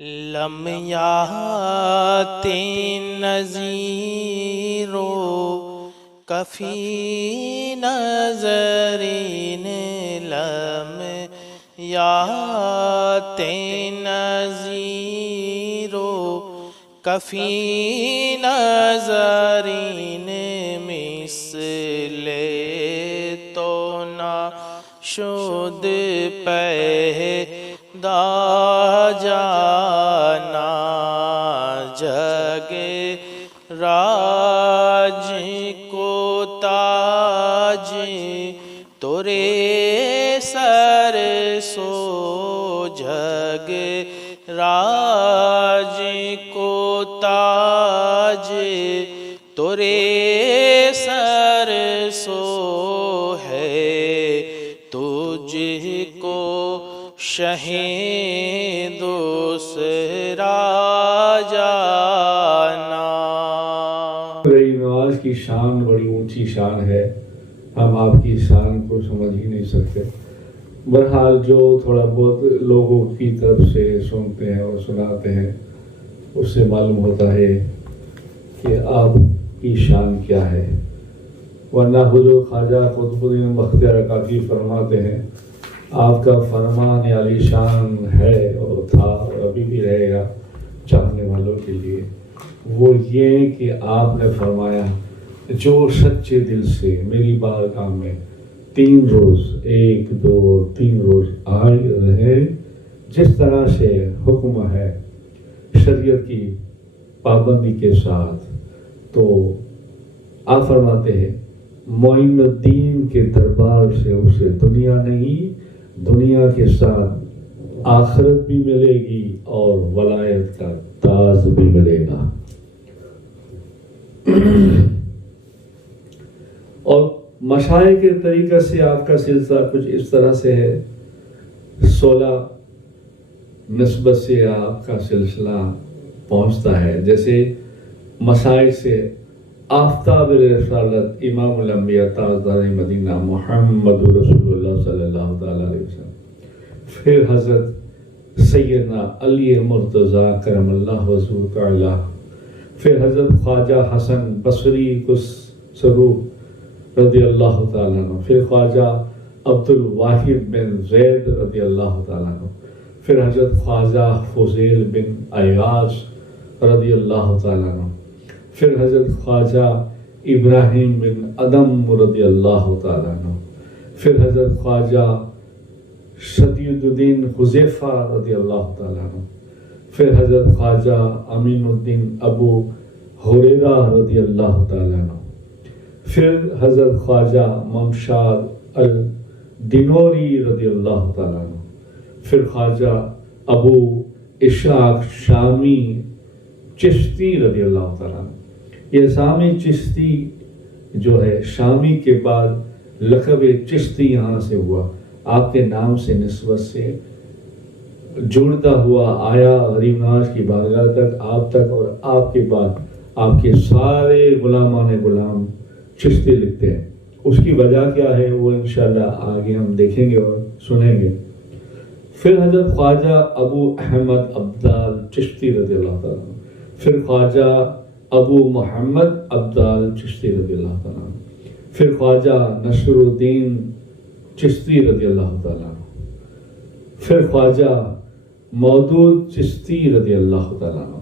لم یاتی نظیر کفی نظرین لم یاتی نظیر کفی نظرین مثل تو نہ شد پیدا جانا جگ راج کو تاج تورے سر سو جگ راج کو تاج تورے سر سو ہے تجھ کو شہین دوسرا جانا۔ رہی نواز کی شان بڑی اونچی شان ہے، ہم آپ کی شان کو سمجھ ہی نہیں سکتے۔ بہرحال جو تھوڑا بہت لوگوں کی طرف سے سنتے ہیں اور سناتے ہیں اس سے معلوم ہوتا ہے کہ آپ کی شان کیا ہے، ورنہ حضور خواجہ قطب الدین بختیار کاکی فرماتے ہیں آپ کا فرمان عالی شان ہے اور تھا اور ابھی بھی رہے گا چاہنے والوں کے لیے، وہ یہ کہ آپ نے فرمایا جو سچے دل سے میری بارگاہ میں 3 روز 1 2 3 روز آئے رہے، جس طرح سے حکم ہے شریعت کی پابندی کے ساتھ، تو آپ فرماتے ہیں معین الدین کے دربار سے اسے دنیا نہیں، دنیا کے ساتھ آخرت بھی ملے گی اور ولایت کا تاج بھی ملے گا۔ اور مشائخ کے طریقہ سے آپ کا سلسلہ کچھ اس طرح سے ہے، 16 نسبت سے آپ کا سلسلہ پہنچتا ہے، جیسے مشائخ سے آفتاب رسالت امام الانبیاء تاجدار مدینہ محمد رسول اللہ صلی اللہ علیہ وسلم، پھر حضرت سیدنا علی مرتضی کرم اللہ وجہہ تعالی، پھر حضرت خواجہ حسن بصری خسرو رضی اللہ تعالیٰ عنہ، پھر خواجہ عبد الواحد بن زید رضی اللہ تعالیٰ عنہ، پھر حضرت خواجہ فضیل بن ایاز رضی اللہ تعالیٰ عنہ، پھر حضرت خواجہ ابراہیم بن ادم رضی اللہ تعالیٰ عنہ، پھر حضرت خواجہ شدید الدین حذیفہ رضی اللہ تعالیٰ عنہ، پھر حضرت خواجہ امین الدین ابو ہریرہ رضی اللہ تعالیٰ عنہ، پھر حضرت خواجہ ممشاد الدینوری رضی اللہ تعالیٰ عنہ، پھر خواجہ ابو اشاق شامی چشتی رضی اللہ تعالیٰ عنہ۔ یہ شامی چشتی جو ہے، شامی کے بعد لقب چشتی یہاں سے ہوا، آپ کے نام سے نسبت سے جڑتا ہوا آیا غریب نواز کی بارگاہ تک، آپ تک، اور آپ کے بعد آپ کے سارے غلامان غلام چشتی لکھتے ہیں۔ اس کی وجہ کیا ہے وہ انشاءاللہ آگے ہم دیکھیں گے اور سنیں گے۔ پھر حضرت خواجہ ابو احمد عبدال چشتی رضی اللہ تعالیٰ عنہ، پھر خواجہ ابو محمد عبدال چشتی رضی اللہ تعالیٰ عنہ، پھر خواجہ نصر الدین چشتی رضی اللہ تعالیٰ عنہ، پھر خواجہ مودود چشتی رضی اللہ تعالیٰ عنہ،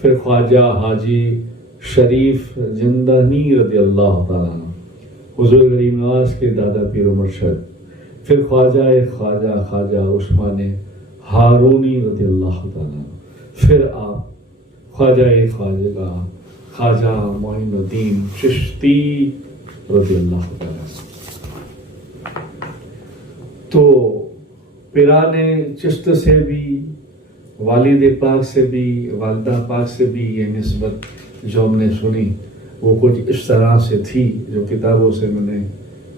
پھر خواجہ حاجی شریف زندانی رضی اللہ تعالیٰ عنہ، حضور غریب نواز کے دادا پیر و مرشد، پھر خواجہ عثمان ہارونی رضی اللہ تعالیٰ عنہ، پھر آپ خواجہ معین الدین چشتی رضی اللہ تعالیٰ عنہ۔ تو پیرانے چشت سے بھی، والد پاک سے بھی، والدہ پاک سے بھی یہ نسبت جو ہم نے سنی وہ کچھ اس طرح سے تھی، جو کتابوں سے میں نے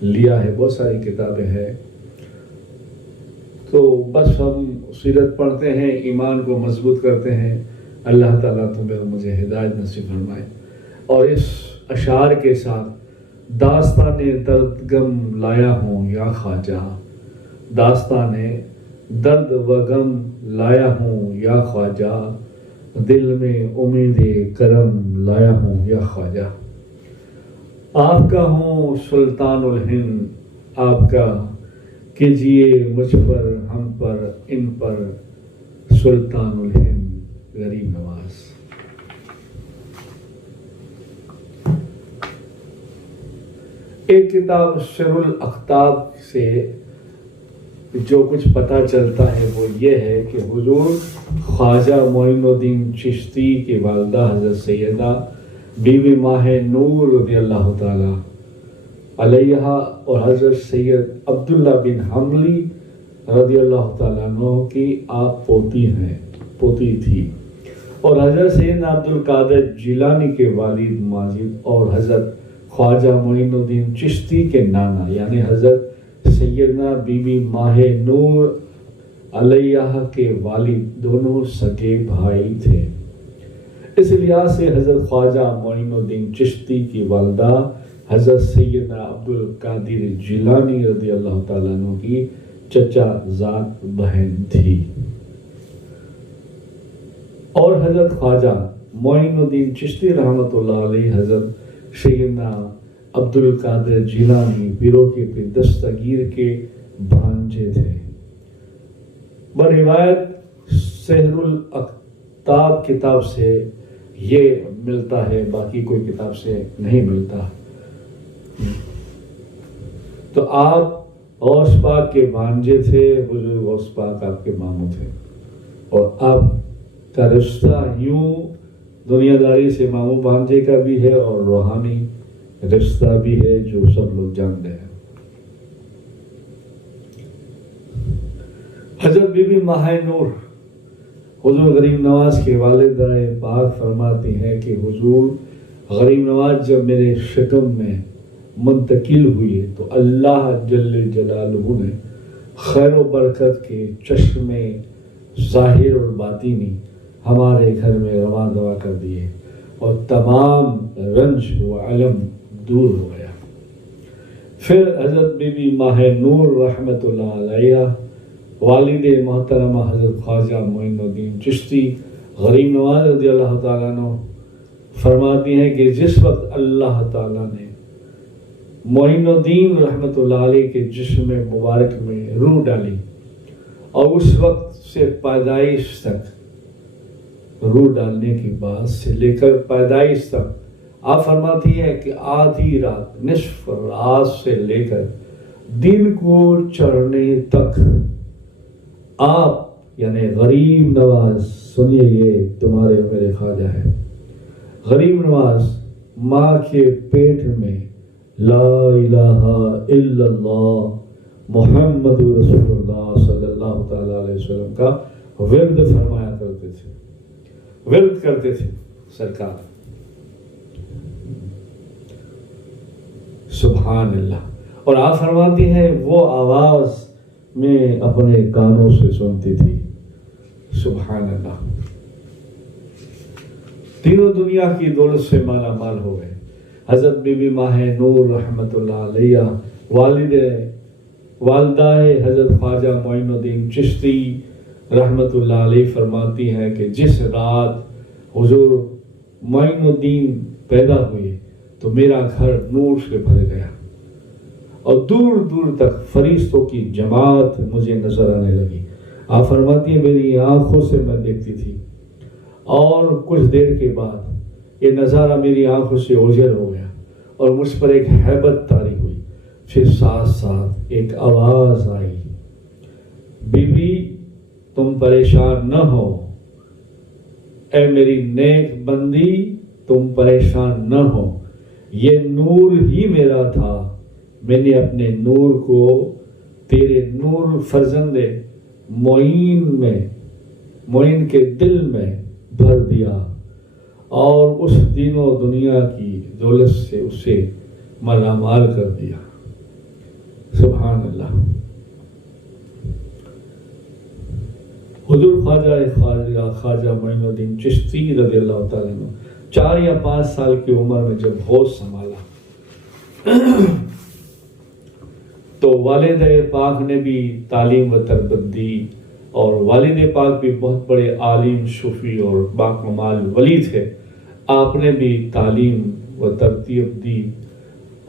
لیا ہے، بہت ساری کتابیں ہیں۔ تو بس ہم سیرت پڑھتے ہیں، ایمان کو مضبوط کرتے ہیں، اللہ تعالیٰ تمہیں اور مجھے ہدایت نصیب فرمائے۔ اور اس اشعار کے ساتھ داستان دردگم لایا ہوں یا خواجہ، داستان درد و غم لایا ہوں یا خواجہ، دل میں امید کرم لایا ہوں یا خواجہ۔ آپ کا ہوں سلطان الہند، آپ کا کیجیے مجھ پر، ہم پر، ان پر سلطان الہند غریب نواز۔ ایک کتاب سر الاقطاب سے جو کچھ پتہ چلتا ہے وہ یہ ہے کہ حضور خواجہ معین الدین چشتی کی والدہ حضرت سیدہ بی بی ماہ نور رضی اللہ تعالی علیہ اور حضرت سید عبداللہ بن حملی رضی اللہ تعالیٰ عنہ کی آپ پوتی تھی، اور حضرت سیدنا عبد القادر جیلانی کے والد ماجد اور حضرت خواجہ معین الدین چشتی کے نانا یعنی حضرت سیدنا بی بی ماہ نور علیہ کے والد دونوں سگے بھائی تھے۔ اس لحاظ سے حضرت خواجہ معین الدین چشتی کی والدہ حضرت سیدنا عبد القادر جیلانی رضی اللہ تعالیٰ عنہ کی چچا ذات بہن تھی، اور حضرت خواجہ معین الدین چشتی رحمۃ اللہ علیہ حضرت سیدنا عبد القادر جیلانی پیروں کے پیر دستگیر کے بھانجے تھے۔ بروایت سحر الاقطاب کتاب سے یہ ملتا ہے، باقی کوئی کتاب سے نہیں ملتا۔ تو آپ غوث پاک کے بھانجے تھے، حضور غوث پاک آپ کے ماموں تھے، اور آپ کا رشتہ یوں دنیا داری سے ماموں بھانجے کا بھی ہے اور روحانی رشتہ بھی ہے جو سب لوگ جانتے ہیں۔ حضرت بی بی ماہ نور حضور غریب نواز کے والدہ پاک فرماتی ہیں کہ حضور غریب نواز جب میرے شکم میں منتقل ہوئے تو اللہ جل جلالہ نے خیر و برکت کے چشمے ظاہر اور باطنی ہمارے گھر میں رواں دوا کر دیے، اور تمام رنج و علم دور ہو گیا۔ پھر حضرت بی بی ماہ نور رحمۃ اللہ علیہ والد محترمہ حضرت خواجہ معین الدین چشتی غریب نواز رضی اللہ تعالیٰ عنہ فرماتی ہیں کہ جس وقت اللہ تعالیٰ نے معین الدین رحمۃ اللہ علیہ کے جسم مبارک میں روح ڈالی، اور اس وقت سے پیدائش تک، روح ڈالنے کی بعد سے لے کر پیدائش تک، آپ فرماتی ہے کہ آدھی رات نصف رات سے لے کر دن کو چڑھنے تک آپ یعنی غریب نواز، سنیے یہ تمہارے میرے خواجہ ہے، غریب نواز ماں کے پیٹ میں لا الہ الا اللہ محمد رسول اللہ صلی اللہ تعالی علیہ وسلم کا ورد فرمایا کرتے تھے، ورد کرتے تھے سرکار، سبحان اللہ۔ اور آپ فرماتی ہیں وہ آواز میں اپنے کانوں سے سنتی تھی، سبحان اللہ۔ تینوں دنیا کی دولت سے مالا مال ہو گئے۔ حضرت بی بی ماہ نور رحمۃ اللہ علیہ والدہ حضرت خواجہ معین الدین چشتی رحمۃ اللہ علیہ فرماتی ہیں کہ جس رات حضور معین الدین پیدا ہوئے تو میرا گھر نور سے بھر گیا، اور دور دور تک فرشتوں کی جماعت مجھے نظر آنے لگی۔ آپ فرماتی ہیں میری آنکھوں سے میں دیکھتی تھی، اور کچھ دیر کے بعد یہ نظارہ میری آنکھوں سے اوجھل ہو گیا اور مجھ پر ایک ہیبت طاری ہوئی۔ پھر ساتھ ساتھ ایک آواز آئی، بی بی تم پریشان نہ ہو، اے میری نیک بندی تم پریشان نہ ہو، یہ نور ہی میرا تھا، میں نے اپنے نور کو تیرے نور فرزند معین کے دل میں بھر دیا، اور اس دنوں دنیا کی دولت سے اسے مالا مال کر دیا، سبحان اللہ۔ حضور خواجہ معین الدین چشتی رضی اللہ تعالیٰ عنہ 4 یا 5 سال کی عمر میں جب ہوش سنبھالا تو والد پاک نے بھی تعلیم و تربیت دی، اور والد پاک بھی بہت بڑے عالم صوفی اور باکمال ولی تھے. آپ نے بھی تعلیم و ترتیب دی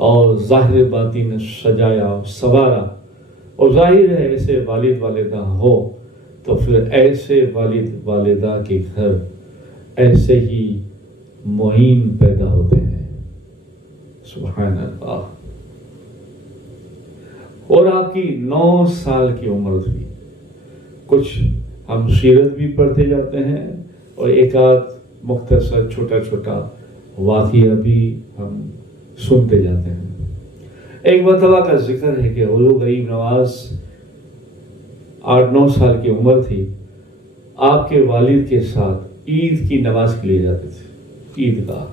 اور ظاہر باطن سجایا و سنوارا. اور ظاہر ہے ایسے والد والدہ ہو تو پھر ایسے والد والدہ کے گھر ایسے ہی معین پیدا ہوتے ہیں. سبحان اللہ. اور آپ کی 9 سال کی عمر تھی. کچھ ہم سیرت بھی پڑھتے جاتے ہیں اور ایک آدھ مختصر چھوٹا چھوٹا واقعہ بھی ہم سنتے جاتے ہیں. ایک مرتبہ کا ذکر ہے کہ حضور غریب نواز 8-9 سال کی عمر تھی. آپ کے والد کے ساتھ عید کی نماز کے لیے جاتے تھے. عید کا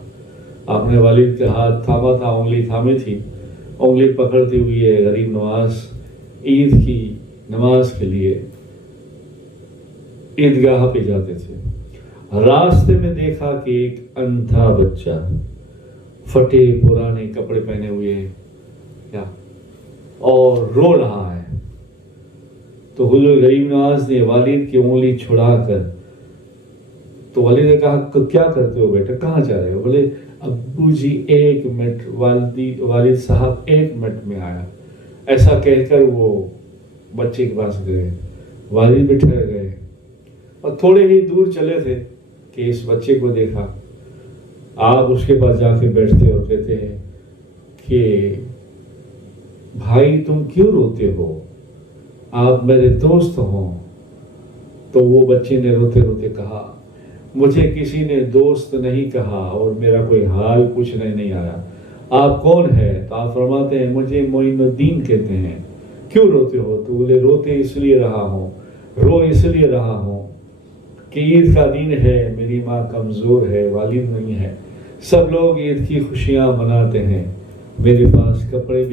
آپ نے والد کے ہاتھ تھاما تھا, انگلی تھامی تھی, انگلی پکڑتی ہوئی ہے غریب نواز عید کی نماز کے لیے عیدگاہ پہ جاتے تھے. راستے میں دیکھا کہ ایک اندھا بچہ پھٹے پرانے کپڑے پہنے ہوئے اور رو رہا ہے. تو حضور غریب نواز نے والد کی انگلی چھڑا کر, تو والد نے کہا کیا کرتے ہو بیٹا, کہاں جا رہے ہو؟ بولے ابو جی 1 منٹ, والد صاحب 1 منٹ میں آیا. ایسا کہہ کر وہ بچے کے پاس گئے. والد بھی ٹھہر گئے اور تھوڑے ہی دور چلے تھے کہ اس بچے کو دیکھا. آپ اس کے پاس جا کے بیٹھتے اور کہتے ہیں کہ بھائی تم کیوں روتے ہو, آپ میرے دوست ہوں. تو وہ بچے نے روتے روتے کہا مجھے کسی نے دوست نہیں کہا اور میرا کوئی حال پوچھنے نہیں آیا, آپ کون ہیں؟ تو آپ فرماتے ہیں مجھے معین الدین کہتے ہیں. کیوں روتے ہو؟ تو بولے روتے اس لیے رہا ہوں, اس لیے رہا ہوں کہ عید کا دن ہے, میری ماں کمزور ہے, والد نہیں ہے, سب لوگ عید کی خوشیاں مناتے ہیں, میرے پاس کپڑے بھی